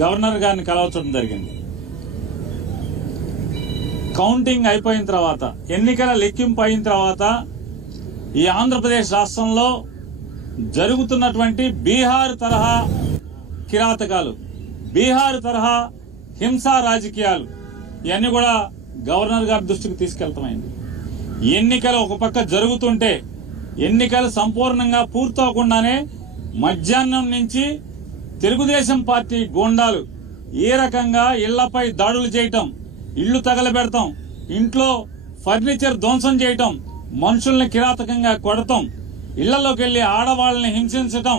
Governor గారిని కలవడం జరిగింది. కౌంటింగ్ అయిపోయిన తర్వాత, ఎన్నికల లెక్కింపు అయిన తర్వాత ఈ ఆంధ్రప్రదేశ్ రాష్ట్రంలో జరుగుతున్నటువంటి బీహార్ తరహా కిరాతకాలు, బీహార్ తరహా హింసా రాజకీయాలు ఇవన్నీ కూడా గవర్నర్ గారి దృష్టికి తీసుకెళ్తామైంది. ఎన్నికలు ఒక పక్క జరుగుతుంటే, ఎన్నికలు సంపూర్ణంగా పూర్తవకుండానే మధ్యాహ్నం నుంచి తెలుగుదేశం పార్టీ గూండాలు ఏ రకంగా ఇళ్లపై దాడులు చేయటం, ఇళ్లు తగలబెడతాం, ఇంట్లో ఫర్నిచర్ ధ్వంసం చేయటం, మనుషుల్ని కిరాతకంగా కొడతాం, ఇళ్లలోకి వెళ్లి ఆడవాళ్ళని హింసించటం,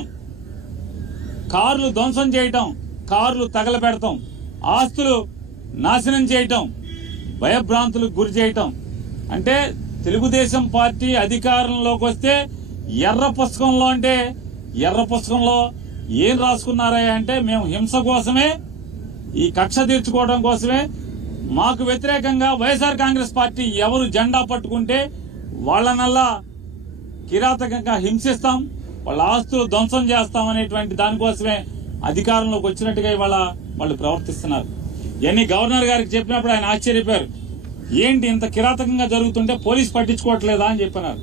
కార్లు ధ్వంసం చేయటం, కార్లు తగలబెడతాం, ఆస్తులు నాశనం చేయటం, భయభ్రాంతులకు గురి చేయటం. అంటే తెలుగుదేశం పార్టీ అధికారంలోకి వస్తే ఎర్ర పుస్తకంలో, అంటే ఎర్ర పుస్తకంలో ఏం రాసుకున్నారా అంటే, మేము హింస కోసమే, ఈ కక్ష తీర్చుకోవడం కోసమే, మాకు వ్యతిరేకంగా వైఎస్ఆర్ కాంగ్రెస్ పార్టీ ఎవరు జెండా పట్టుకుంటే వాళ్ళనల్లా కిరాతకంగా హింసిస్తాం, వాళ్ళ ఆస్తులు ధ్వంసం చేస్తాం అనేటువంటి దానికోసమే అధికారంలోకి వచ్చినట్టుగా ఇవాళ వాళ్ళు ప్రవర్తిస్తున్నారు. ఇవన్నీ గవర్నర్ గారికి చెప్పినప్పుడు ఆయన ఆశ్చర్యపోయారు. ఏంటి ఇంత కిరాతకంగా జరుగుతుంటే పోలీసు పట్టించుకోవట్లేదా అని చెప్పినారు.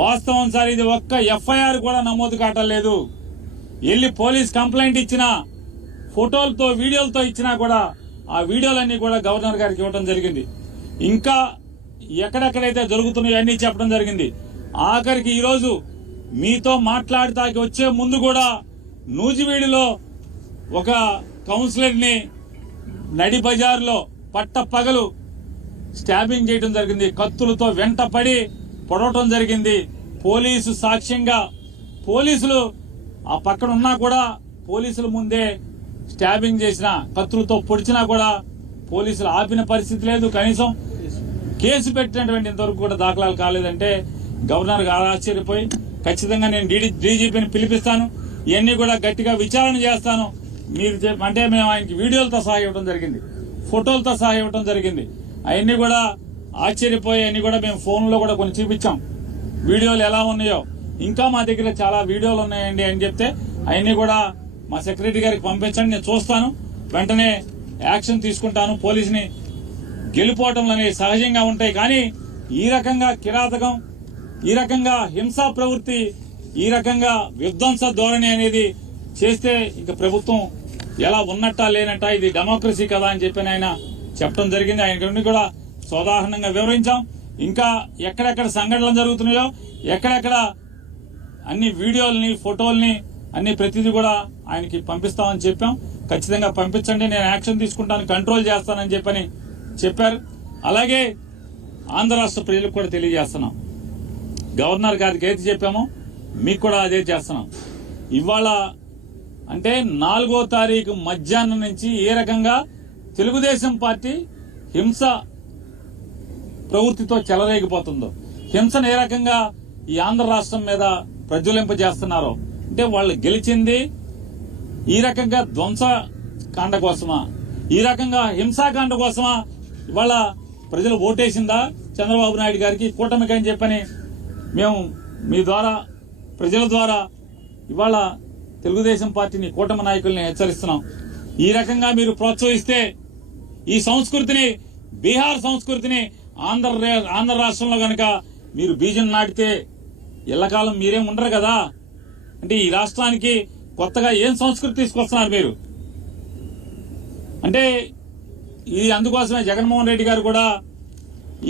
వాస్తవం సార్, ఇది ఒక్క ఎఫ్ఐఆర్ కూడా నమోదు కావట్లేదు. వెళ్లి పోలీస్ కంప్లైంట్ ఇచ్చినా, ఫోటోలతో వీడియోలతో ఇచ్చినా కూడా ఆ వీడియోలన్నీ కూడా గవర్నర్ గారికి ఇవ్వడం జరిగింది. ఇంకా ఎక్కడెక్కడైతే జరుగుతున్నాయో అన్నీ చెప్పడం జరిగింది. ఆఖరికి ఈరోజు మీతో మాట్లాడటానికి వచ్చే ముందు కూడా నూజివీడులో ఒక కౌన్సిలర్ ని నడి బజార్లో పట్ట పగలు స్టాబింగ్ చేయడం జరిగింది. కత్తులతో వెంట పడి పొడవటం జరిగింది. పోలీసు సాక్ష్యంగా, పోలీసులు ఆ పక్కన ఉన్నా కూడా పోలీసుల ముందే స్టాబింగ్ చేసిన, కత్తులతో పొడిచినా కూడా పోలీసులు ఆపిన పరిస్థితి లేదు. కనీసం కేసు పెట్టినటువంటి ఇంతవరకు కూడా దాఖలాలు కాలేదంటే గవర్నర్ గారు ఆశ్చర్యపోయి, ఖచ్చితంగా నేను డీజీపీని పిలిపిస్తాను, ఇవన్నీ కూడా గట్టిగా విచారణ చేస్తాను మీరు అంటే మేము ఆయనకి వీడియోలతో సహా ఇవ్వడం జరిగింది, ఫోటోలతో సహా ఇవ్వడం జరిగింది. అవన్నీ కూడా ఆశ్చర్యపోయి అన్ని కూడా మేము ఫోన్లో కూడా కొన్ని చూపించాం, వీడియోలు ఎలా ఉన్నాయో. ఇంకా మా దగ్గర చాలా వీడియోలు ఉన్నాయండి అని చెప్తే అవన్నీ కూడా మా సెక్రటరీ గారికి పంపించండి, నేను చూస్తాను, వెంటనే యాక్షన్ తీసుకుంటాను. పోలీసుని గెలిపోవటంలో అనేవి సహజంగా ఉంటాయి, కానీ ఈ రకంగా కిరాతకం, ఈ రకంగా హింసా ప్రవృత్తి, ఈ రకంగా విధ్వంస ధోరణి అనేది చేస్తే ఇక ప్రభుత్వం ఎలా ఉన్నట్టా లేనట్టా, ఇది డెమోక్రసీ కదా అని చెప్పి ఆయన చెప్పడం జరిగింది. ఆయన కూడా సోదాహరణంగా వివరించాం. ఇంకా ఎక్కడెక్కడ సంఘటనలు జరుగుతున్నాయో, ఎక్కడెక్కడ అన్ని వీడియోల్ని, ఫోటోల్ని అన్ని ప్రతిదీ కూడా ఆయనకి పంపిస్తామని చెప్పాం. ఖచ్చితంగా పంపించండి, నేను యాక్షన్ తీసుకుంటాను, కంట్రోల్ చేస్తానని చెప్పని చెప్పారు. అలాగే ఆంధ్ర రాష్ట్ర ప్రజలకు కూడా తెలియజేస్తున్నాం, గవర్నర్ గారికి ఏది చెప్పామో మీకు కూడా అదే చేస్తున్నాం. ఇవాళ అంటే 4వ తారీఖు మధ్యాహ్నం నుంచి ఏ రకంగా తెలుగుదేశం పార్టీ హింస ప్రవృత్తితో చెలరేగిపోతుందో, హింసను ఏ రకంగా ఈ ఆంధ్ర రాష్ట్రం మీద ప్రజ్వలింపజేస్తున్నారో, అంటే వాళ్ళు గెలిచింది ఈ రకంగా ధ్వంస కాండ కోసమా, ఈ రకంగా హింసాకాండ కోసమా ఇవాళ ప్రజలు ఓటేసిందా చంద్రబాబు నాయుడు గారికి, కూటమికి అని చెప్పని మేము మీ ద్వారా, ప్రజల ద్వారా ఇవాళ తెలుగుదేశం పార్టీని, కూటమి నాయకుల్ని హెచ్చరిస్తున్నాం. ఈ రకంగా మీరు ప్రోత్సహిస్తే ఈ సంస్కృతిని, బీహార్ సంస్కృతిని ఆంధ్ర రాష్ట్రంలో గనక మీరు బీజం నాటితే ఎల్లకాలం మీరేం ఉండరు కదా. అంటే ఈ రాష్ట్రానికి కొత్తగా ఏం సంస్కృతి తీసుకొస్తున్నారు మీరు అంటే ఇది. అందుకోసమే జగన్మోహన్ రెడ్డి గారు కూడా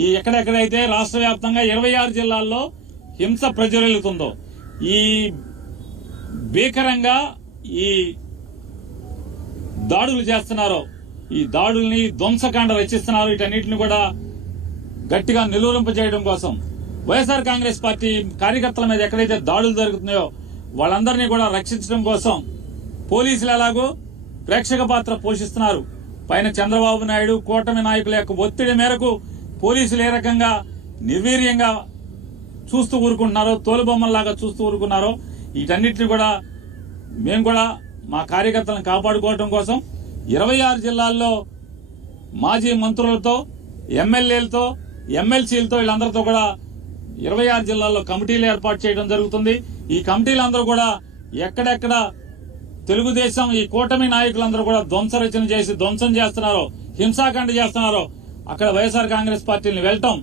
ఈ ఎక్కడెక్కడైతే రాష్ట్ర వ్యాప్తంగా 26 జిల్లాల్లో హింస ప్రజ్వలిల్లుతుందో, ఈ భీకరంగా ఈ దాడులు చేస్తున్నారో, ఈ దాడుల్ని ధ్వంసకాండ రచిస్తున్నారు, వీటన్నిటిని కూడా గట్టిగా నిలువరింపజేయడం కోసం వైఎస్ఆర్ కాంగ్రెస్ పార్టీ కార్యకర్తల మీద ఎక్కడైతే దాడులు జరుగుతున్నాయో వాళ్ళందరినీ కూడా రక్షించడం కోసం పోలీసులు ఎలాగో ప్రేక్షక పాత్ర పోషిస్తున్నారు. పైన చంద్రబాబు నాయుడు, కూటమి నాయకుల యొక్క ఒత్తిడి మేరకు పోలీసులు ఏ రకంగా నిర్వీర్యంగా చూస్తూ ఊరుకుంటున్నారో, తోలుబొమ్మల్లాగా చూస్తూ ఊరుకున్నారో, వీటన్నిటిని కూడా మేము కూడా మా కార్యకర్తలను కాపాడుకోవడం కోసం 26 జిల్లాల్లో మాజీ మంత్రులతో, ఎమ్మెల్యేలతో, ఎమ్మెల్సీలతో వీళ్ళందరితో కూడా 26 జిల్లాల్లో కమిటీలు ఏర్పాటు చేయడం జరుగుతుంది. ఈ కమిటీలందరూ కూడా ఎక్కడెక్కడ తెలుగుదేశం ఈ కూటమి నాయకులందరూ కూడా ధ్వంసరచన చేసి ధ్వంసం చేస్తున్నారో, హింసాకాండ చేస్తున్నారో అక్కడ వైఎస్ఆర్ కాంగ్రెస్ పార్టీని వెళ్ళటం,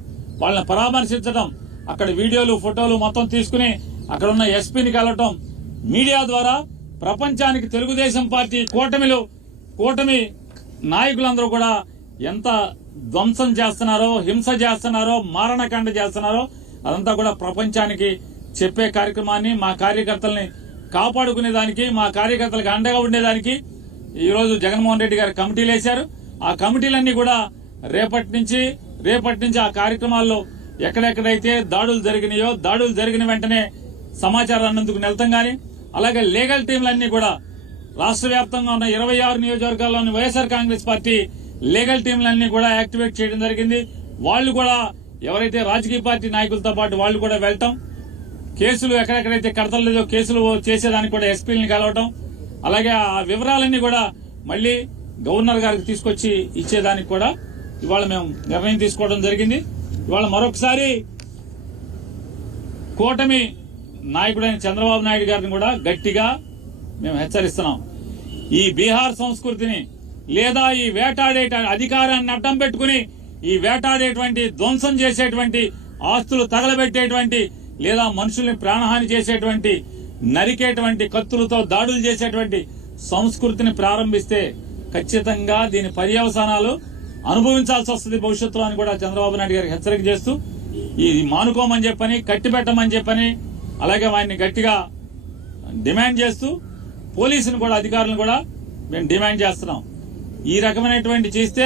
వాళ్ళని పరామర్శించడం, అక్కడ వీడియోలు ఫోటోలు మొత్తం తీసుకుని అక్కడ ఉన్న ఎస్పీని కలవటం, మీడియా ద్వారా ప్రపంచానికి తెలుగుదేశం పార్టీ కూటమి నాయకులందరూ కూడా ఎంత ధ్వంసం చేస్తున్నారో, హింస చేస్తున్నారో, మారణకాండ చేస్తున్నారో అదంతా కూడా ప్రపంచానికి చెప్పే కార్యక్రమాన్ని, మా కార్యకర్తల్ని కాపాడుకునేదానికి, మా కార్యకర్తలకు అండగా ఉండేదానికి ఈరోజు జగన్మోహన్ రెడ్డి గారు కమిటీలు వేశారు. ఆ కమిటీలన్నీ కూడా రేపటి నుంచి ఆ కార్యక్రమాల్లో ఎక్కడెక్కడైతే దాడులు జరిగినాయో, దాడులు జరిగిన వెంటనే సమాచారాన్ని అందుకు వెళ్తాం గాని, అలాగే లీగల్ టీంలన్నీ కూడా రాష్ట్ర వ్యాప్తంగా ఉన్న 26 నియోజకవర్గాల్లోని వైఎస్ఆర్ కాంగ్రెస్ పార్టీ లీగల్ టీంలన్నీ కూడా యాక్టివేట్ చేయడం జరిగింది. వాళ్ళు కూడా ఎవరైతే రాజకీయ పార్టీ నాయకులతో పాటు వాళ్ళు కూడా వెళ్తాం, కేసులు ఎక్కడెక్కడైతే కడతలేదో కేసులు చేసేదానికి కూడా ఎస్పీలని కలవటం, అలాగే ఆ వివరాలన్నీ కూడా మళ్లీ గవర్నర్ గారికి తీసుకొచ్చి ఇచ్చేదానికి కూడా ఇవాళ మేము నిర్ణయం తీసుకోవడం జరిగింది. ఇవాళ మరొకసారి కూటమి నాయకుడైన చంద్రబాబు నాయుడు గారిని కూడా గట్టిగా మేము హెచ్చరిస్తున్నాం. ఈ బీహార్ సంస్కృతిని లేదా ఈ వేటాడే అధికారాన్ని అడ్డం పెట్టుకుని ఈ వేటాడేటువంటి, ధ్వంసం చేసేటువంటి, ఆస్తులు తగలబెట్టేటువంటి లేదా మనుషుల్ని ప్రాణహాని చేసేటువంటి, నరికేటువంటి, కత్తులతో దాడులు చేసేటువంటి సంస్కృతిని ప్రారంభిస్తే ఖచ్చితంగా దీని పర్యవసానాలు అనుభవించాల్సి వస్తుంది భవిష్యత్తులో అని కూడా చంద్రబాబు నాయుడు గారికి హెచ్చరిక చేస్తూ ఇది మానుకోమని చెప్పని, కట్టిపెట్టమని చెప్పని, అలాగే వారిని గట్టిగా డిమాండ్ చేస్తూ పోలీసును కూడా, అధికారులను కూడా మేము డిమాండ్ చేస్తున్నాం. ఈ రకమైనటువంటి చేస్తే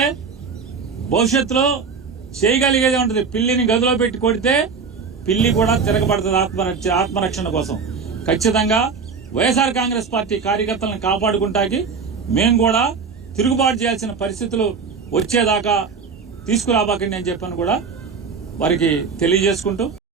భవిష్యత్తులో చేయగలిగేది ఉంటుంది. పిల్లిని గదిలో పెట్టి కొడితే పిల్లి కూడా తిరగబడుతుంది ఆత్మరక్షణ కోసం. ఖచ్చితంగా వైఎస్ఆర్ కాంగ్రెస్ పార్టీ కార్యకర్తలను కాపాడుకుంటాకి మేము కూడా తిరుగుబాటు చేయాల్సిన పరిస్థితులు వచ్చేదాకా తీసుకురాబాకండి అని చెప్పని కూడా వారికి తెలియజేసుకుంటూ